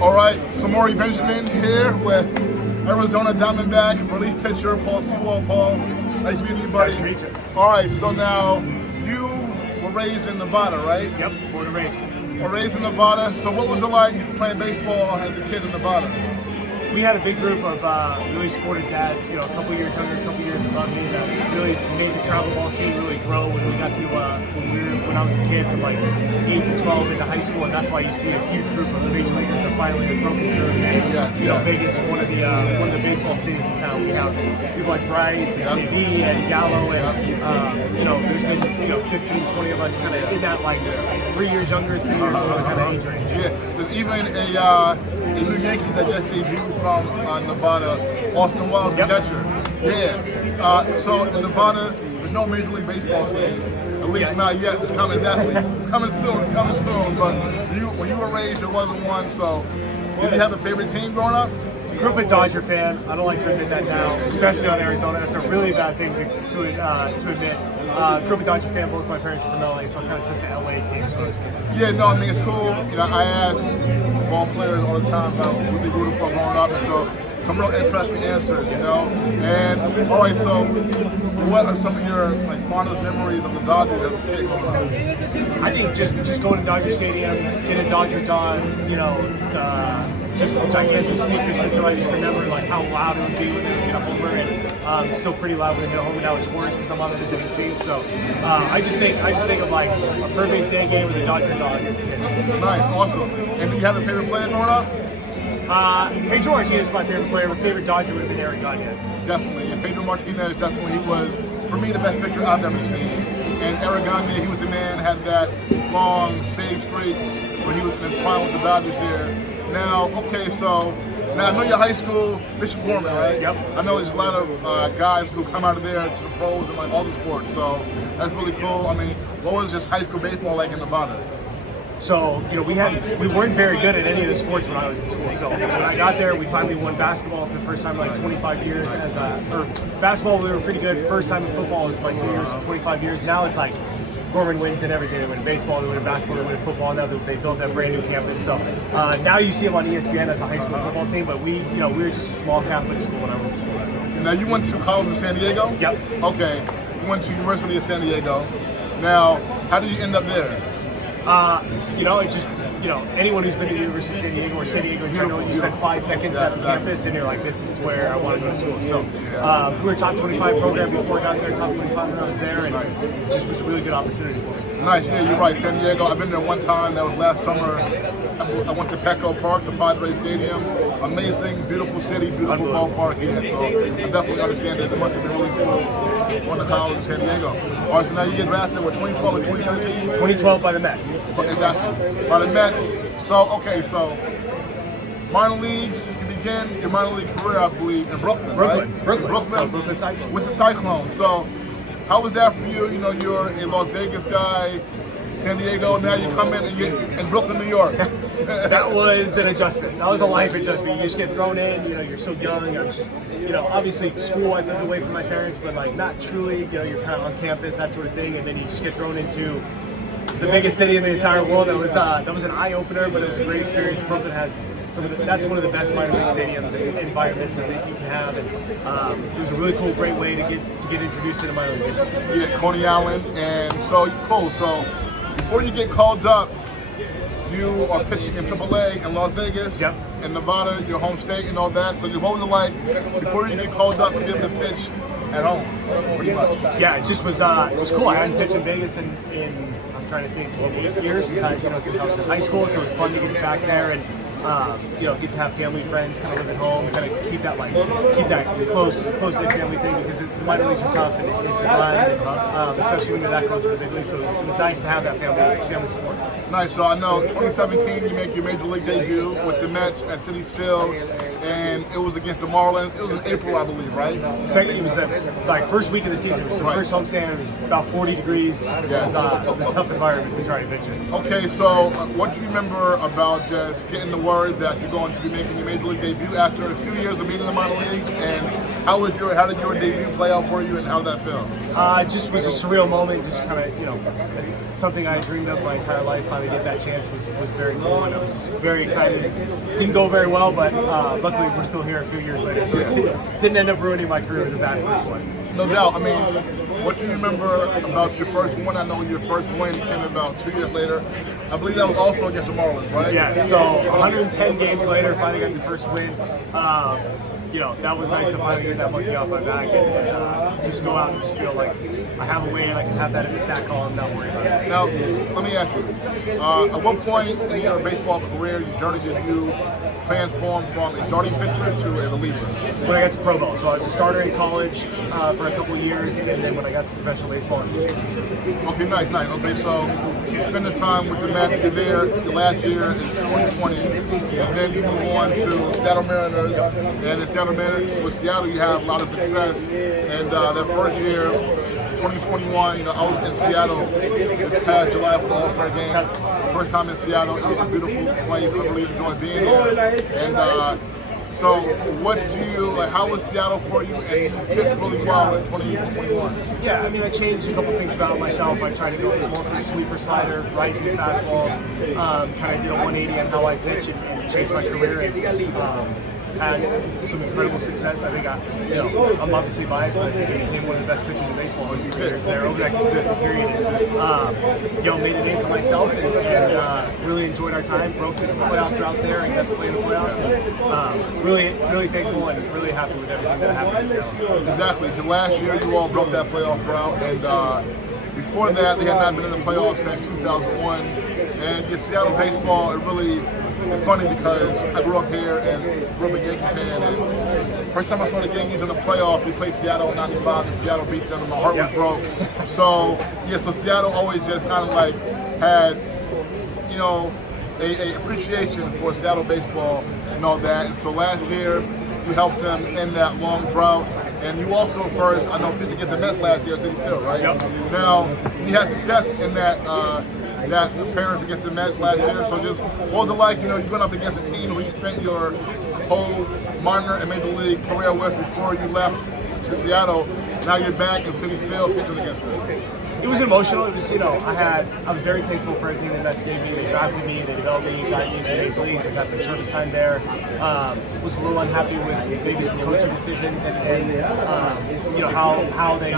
All right, Samori Benjamin here with Arizona Diamondbacks relief pitcher Paul Sewald. Paul, nice meeting you, buddy. Nice to meet you. All right, so now you were raised in Nevada, right? Yep, born and raised. Were raised in Nevada. So what was it like playing baseball as a kid in Nevada? We had a big group of really supportive dads, a couple years younger, a couple years above me, that really made the travel ball scene really grow when we got to when I was a kid, from like 8 to 12 into high school, and that's why you see a huge group of the major leaguers that finally have broken through and made, Vegas one of the baseball cities in town. We have people like Bryce and KB and Gallo, and there's been 15, 20 of us kind of in that like 3 years younger, 3 years older kind of age range. Yeah, there's even a new Yankee that just debuted from Nevada, Austin Wells, the catcher. Yeah. So in Nevada, there's no Major League Baseball team. At least not yet. It's coming definitely. It's coming soon. But when you were raised, there wasn't one. So did you have a favorite team growing up? Grew up a Dodger fan. I don't like to admit that now, especially on Arizona. That's a really bad thing to admit. Grew up a Dodger fan. Both my parents are from LA, so I kind of took the LA team when I was a kid. Yeah, no, I mean it's cool. I ask ball players all the time about what they rooted for growing up, and so some real interesting answers, And all right, so what are some of your fondest memories of the Dodgers as a kid growing up? I think just going to Dodger Stadium, get a Dodger Dawn, just the gigantic speaker system. I just remember how loud it would be when they would hit a homer, and it's still pretty loud when they hit a homer. Now it's worse because I'm on the visiting team. So I just think of a perfect day game with a Dodger Dawn as a kid. Nice, awesome. And do you have a favorite player growing up? Hey George, he is my favorite player. My favorite Dodger would have been Eric Gagne. Definitely, and Pedro Martinez definitely was, for me, the best pitcher I've ever seen. And Eric Gagne, he was the man, had that long save streak when he was in his prime with the Dodgers there. Now, okay, so now I know your high school, Bishop Gorman, right? Yep. I know there's a lot of guys who come out of there to the pros and all the sports, so that's really cool. I mean, what was just high school baseball like in Nevada? So, we weren't very good at any of the sports when I was in school. So when I got there, we finally won basketball for the first time in 25 years. Basketball, we were pretty good. First time in football was my seniors in 25 years. Now it's like Gorman wins in everything. They win baseball, they win basketball, they win football. Now they built that brand new campus. So now you see them on ESPN as a high school football team. But we were just a small Catholic school when I went to school. Now you went to college in San Diego? Yep. Okay. You went to University of San Diego. Now, how did you end up there? Anyone who's been to the University of San Diego or San Diego in general, you spend 5 seconds at the campus and you're like, this is where I want to go to school. So we were a top 25 program before I got there, top 25 when I was there, and it just was a really good opportunity for me. Nice, yeah, you're right. San Diego, I've been there one time, that was last summer. I went to Petco Park, the Padres Stadium. Amazing, beautiful city, beautiful ballpark. Yeah, so I definitely understand that. It must have been really cool going to college in San Diego. All right, so now you get drafted, 2012 or 2013? 2012 by the Mets. Exactly, by the Mets. So minor leagues, you began your minor league career, I believe, in Brooklyn, right? Brooklyn Cyclones. With the Cyclones. So how was that for you? You're a Las Vegas guy, San Diego, now you come in and you're in Brooklyn, New York. That was an adjustment. That was a life adjustment. You just get thrown in, you're so young. I was just, obviously school, I lived away from my parents, but not truly, you're kind of on campus, that sort of thing, and then you just get thrown into the biggest city in the entire world. That was an eye opener, but it was a great experience. Brooklyn has that's one of the best minor league stadiums and environments that you can have, and it was a really cool, great way to get introduced to the minor league. Yeah, Coney Island, and so cool. So before you get called up, you are pitching in AAA in Las Vegas, in Nevada, your home state, and all that. So what was it like before you get called up to get to pitch at home? Yeah, it just was. It was cool. I hadn't pitched in Vegas in I'm trying to think 8 years since I was in high school. So it was fun to get back there and get to have family, friends, kind of live at home, kind of keep that close to the family thing, because the minor leagues are tough and it's a grind, especially when you're that close to the big leagues. So it was nice to have that family support. Nice. So I know 2017 you make your major league debut with the Mets at Citi Field, and it was against the Marlins. It was in April, I believe, right? It was the first week of the season. So first homestand, it was about 40 degrees. It was a tough environment to try to pitch in. Okay, so what do you remember about just getting to word that you're going to be making your major league debut after a few years of being in the minor leagues. And how did your debut play out for you, and how did that feel? It just was a surreal moment. Just kind of, it's something I dreamed of my entire life. Finally get that chance was very cool, and I was very excited. It didn't go very well, but luckily we're still here a few years later, so it didn't end up ruining my career with a bad first one. No doubt. I mean, what do you remember about your first one? I know your first win came about 2 years later. I believe that was also against the Marlins, right? Yeah, so 110 games later, finally got the first win. That was nice to finally get that monkey off my back and just go out and just feel like I have a win, I can have that in the stat column, not worry about it. Now, let me ask you, at what point in your baseball career, your journey, did you transform from a starting pitcher to a reliever? When I got to pro ball, so I was a starter in college for a couple of years, and then when I got to professional baseball, it was Okay, nice. Okay, so you spend the time with the Mets. You're there. The last year is 2020, and then you move on to Seattle Mariners. And in Seattle Mariners, with Seattle, you have a lot of success. And that first year, 2021, I was in Seattle this past July for the All-Star game. First time in Seattle. It was a beautiful place. I really enjoyed being there. And so, how was Seattle for you? And you pitched really well in 2021. Yeah, I mean, I changed a couple things about myself. I tried to go more for the sweeper slider, rising fastballs, kind of did a 180 on how I pitch and changed my career. And, had some incredible success. I think I'm obviously biased, but I think I became one of the best pitchers in baseball in 2 years there over that consistent period. Made a name for myself and really enjoyed our time. Broke through the playoff drought there and got to play in the playoffs. And really thankful and really happy with everything that happened in Seattle. Exactly. The last year you all broke that playoff drought, and before that they had not been in the playoffs since 2001. And in Seattle baseball, it's funny because I grew up here and grew up a Yankee fan, and first time I saw the Yankees in the playoff, they played Seattle in '95, and Seattle beat them, and my heart was broke. So Seattle always just kind of like had, a appreciation for Seattle baseball and all that. And so last year, you helped them end that long drought. And you also first, I know, did get the Mets last year at Citi Field, right? Yep. Now, you had success in that appearance to get the Mets last year. So just, what was it like, you went up against a team who you spent your whole minor and major league career with before you left to Seattle. Now you're back in Citi Field pitching against them. It was emotional. It was, I was very thankful for everything the Mets gave me. They drafted me, they developed me, got me into the major leagues. I got some service time there. Was a little unhappy with maybe some coaching decisions and how they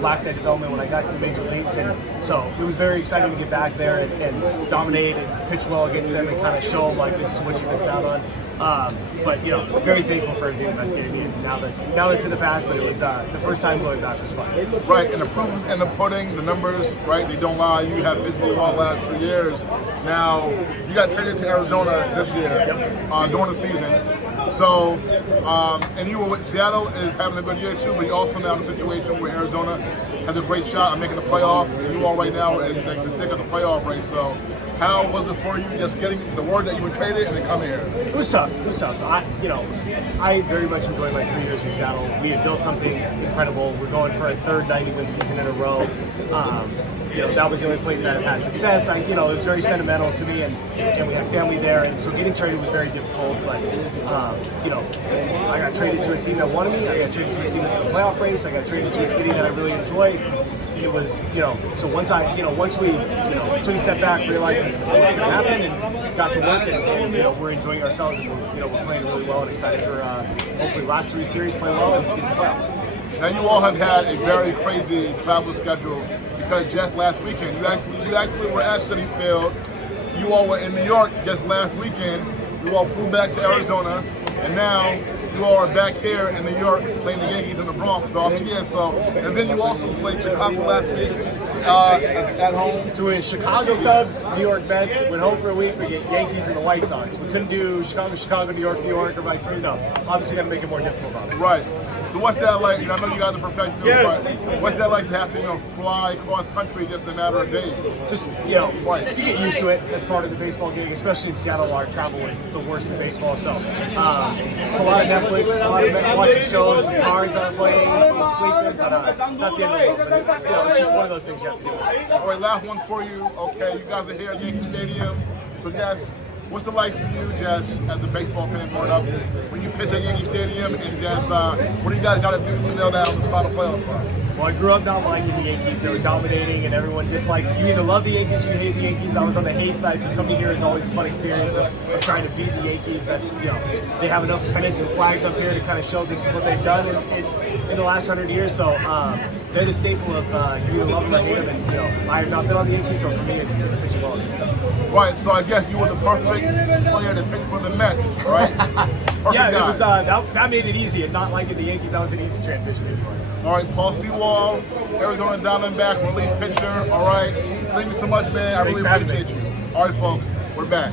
lacked that development when I got to the major leagues. And so it was very exciting to get back there and dominate and pitch well against them and kind of show them like this is what you missed out on. But very thankful for everything the Mets gave me. Now that's in the past, but it was the first time going back was fun. Right, and the proof is in the pudding. The numbers, right? They don't lie. You have pitched really well the last 2 years. Now you got traded to Arizona this year during the season. So, and you were with Seattle is having a good year too, but you also now in a situation where Arizona has a great shot at making the playoffs, and you all right now in the thick of the playoff race. So, how was it for you just getting the word that you were traded and then coming here? It was tough. I very much enjoyed my 3 years in Seattle. We had built something incredible. We're going for a third 90-win season in a row. That was the only place that had success. It was very sentimental to me, and we had family there, and so getting traded was very difficult. But I got traded to a team that wanted me. I got traded to a team that's in the playoff race. I got traded to a city that I really enjoy. It was, so once we took a step back, realized this is what's going to happen, and got to work, and we're enjoying ourselves, and we're playing really well, and excited for hopefully the last 3 series play well and get to the playoffs. Now you all have had a very crazy travel schedule because just last weekend you actually were at Citi Field. You all were in New York just last weekend. You all flew back to Arizona, and now you all are back here in New York playing the Yankees in the Bronx. So and then you also played Chicago last week at home. So we're in Chicago Cubs, New York Mets. Went home for a week. We get Yankees and the White Sox. We couldn't do Chicago, New York, or vice versa. No, obviously got to make it more difficult on us. Right. So what's that like? I know you guys are professionals, but what's that like to have to fly across country just in a matter of days? Just you get used to it as part of the baseball gig, especially in Seattle. Our travel is the worst in baseball, so it's a lot of Netflix, it's a lot of watching shows, some cards on playing, sleeping, but not the end of the world. But it's just one of those things you have to deal with. All right, last one for you. Okay, you guys are here at Yankee Stadium, so yes. What's it like for you, just as a baseball fan growing up, when you pitch at Yankee Stadium, and just what do you guys got to do to nail down this final playoff spot? Well, I grew up not liking the Yankees. They were dominating, and everyone disliked. You either love the Yankees or you hate the Yankees. I was on the hate side, so coming here is always a fun experience of trying to beat the Yankees. That's they have enough pennants and flags up here to kind of show this is what they've done in the last 100 years. So they're the staple of you either love them or hate them. And I have not been on the Yankees, so for me, it's pitching ball and stuff. Right. So I guess you were the perfect player to pick for the Mets, right? Yeah, it was that made it easy. And not liking the Yankees, that was an easy transition. All right, Paul Sewald, Arizona Diamondbacks, relief pitcher. All right. Thank you so much, man. I really appreciate you. All right, folks, we're back.